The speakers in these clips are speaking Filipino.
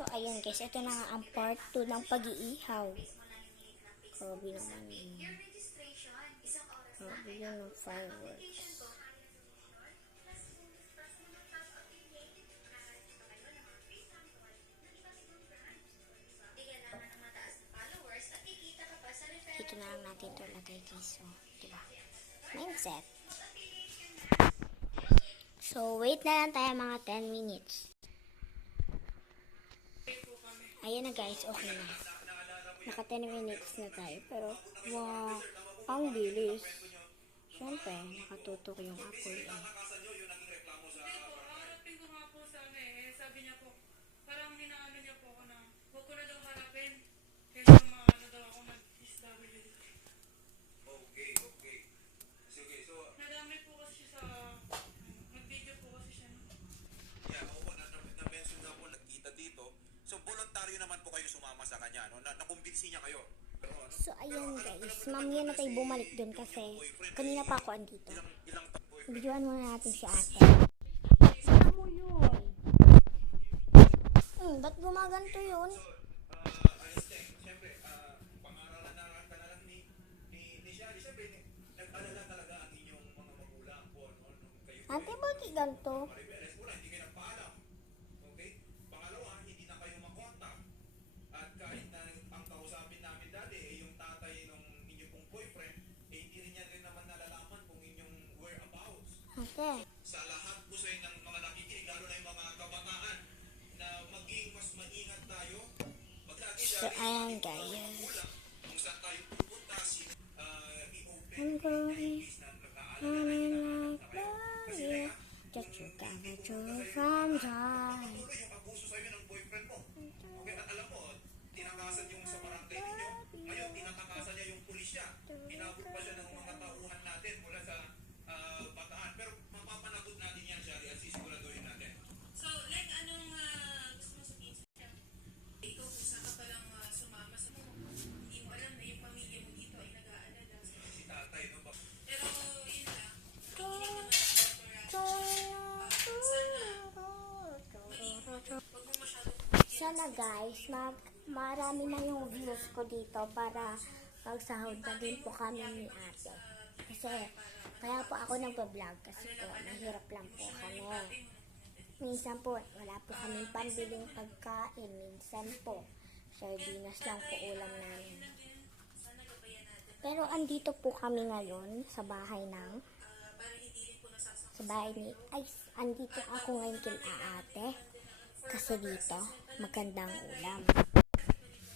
So, ayun guys, ito na nga ang part 2 ng pag-iihaw. Grabe naman yun. Grabe yun ng fireworks. Dito na lang natin ito lagay guys. So, diba? Mindset. So, wait na lang tayo mga 10 minutes. Ayan na guys, okay na. Naka 10 minutes na tayo. Pero, wow, ang bilis. Siyempre, nakatutok yung apoy. Harapin ko nga po sana eh. Sabi niya po, parang hinaano niya po ako na, huwag ko na daw harapin. Kaya maano daw ako mag-SWD. Okay. Sige, so... Nadami po kasi siya sa, mag-video po kasi siya. Yeah, oo, na-mention nga po, nagkita dito. So, voluntaryo naman po kayo sumama sa kanya, no? Nakumbinsi niya kayo. So, ayan guys. Mamaya na tayo bumalik dun kasi kanina pa ako andito. Videoan muna natin si ate. Saan mo yun? Ba't gumaganto yun? Siyempre, pangaralan na ka na lang ni Shari. Siyempre, nag-alala talaga ang inyong mga magulang po, no? Kayo Ate, bakit ganto? Maribeles, una, hindi kayo nagpaalam. Okay? Pangalawa, hindi na kayo makontak. At kahit na ang kausapin namin dati, yung tatay ng inyong pong boyfriend, hindi rin niya rin naman nalalaman kung inyong whereabouts. Ate. Sa lahat po sa ng mga nakikinig, lalo na yung mga kabataan, na maging mas maingat tayo. Maglagi So, ayan guys. kung saan tayo pupunta, i-open I'm going case na nag-aalala on na like fire. Just you gotta choose from time. patuloy yung abuso sa'yo ng boyfriend mo. Okay, at alam mo, tinakasan yung sa barangay ninyo. Ngayon, tinatakasan niya yung pulisya. Inabot pa siya ng mga tauhan natin mula sa bataan. Pero mapapanagot natin yan, Shari, at sisiguraduhin natin. So, like, anong gusto mo sabihin sa kanya? Ikaw, kung saan ka palang sumama sa mo, hindi mo alam na yung pamilya mo dito ay nag-aalala. Si tatay, no? Pero, yun lang. Nakikinig naman ako wag mo masyadong Sana guys, marami na yung views ko dito para magsahod na din po kami ni ate. Kasi, kaya po ako nagpa-vlog kasi po, mahirap lang po kami. Minsan po, wala po kami pambiling pagkain. Minsan po, sardinas lang po ulam namin. Pero andito po kami ngayon sa bahay andito ako ngayon kay ate. Kasi dito, magandang ulam.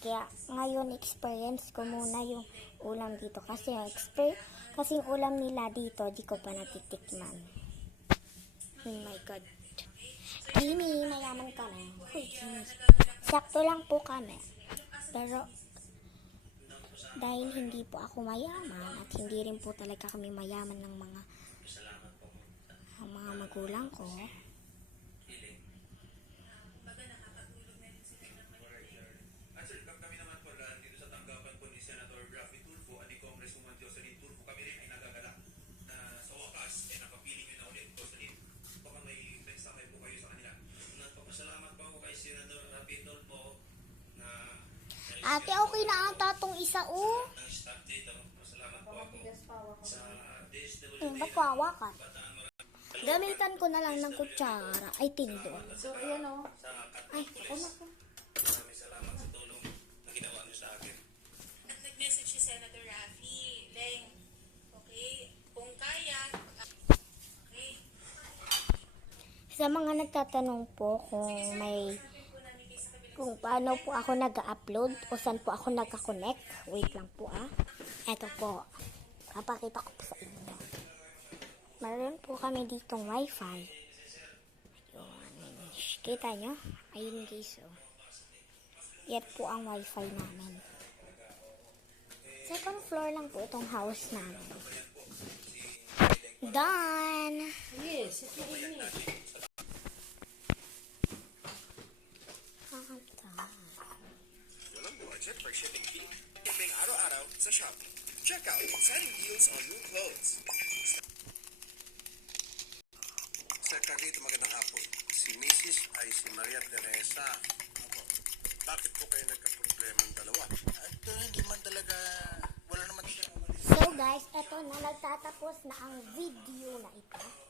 Kaya ngayon experience ko muna yung ulam dito. Kasi yung ulam nila dito, di ko pa natitikman. Oh my God. Kimi, mayaman kami. Uy, Kimi. Sakto lang po kami. Pero, dahil hindi po ako mayaman at hindi rin po talaga kami mayaman ng mga magulang ko, Sir, kami naman po dito sa tanggapan po ni Senator Raffy Tulfo at ni Congresswoman Jocelyn Tulfo, kami rin ay nagagalak na sa wakas ay nakapiling yun na ulit. Jocelyn, baka may mensahe po kayo sa kanila. Nagpapasalamat po ako kay Senator Raffy Tulfo na ate, okay na ata tong isa, oh. ng staff dito. Masalamat po ako sa Ba't kawakan? Gamitan ko na lang ng kutsara. Ay, tindor. So, ayan o. Ay, ako na po. Maraming salamat sa tulong na ginawa niyo sa akin. At nag-message si Senator Raffy. Leng, okay? Kung kaya, okay? Sa mga nagtatanong po kung paano po ako nag-upload o saan po ako nagka-connect. Wait lang po Eto po. Papakita ko po sa inyo. Meron po kami ditong wifi. Ayun. Kita nyo? Ayun guys. Yan po ang wifi namin. Second floor lang po itong house namin. Done! Yes, it's evening. Walang budget for shipping fee. Shipping araw-araw sa Shopee. Check out exciting deals on new clothes. Sir Carlito, magandang hapon. Si Mrs. ay si Maria Teresa. Opo. Bakit po kayo nagka-problema ng dalawa? At hindi man talaga, wala naman siya umalis. So guys, eto na, nagtatapos na ang video na ito.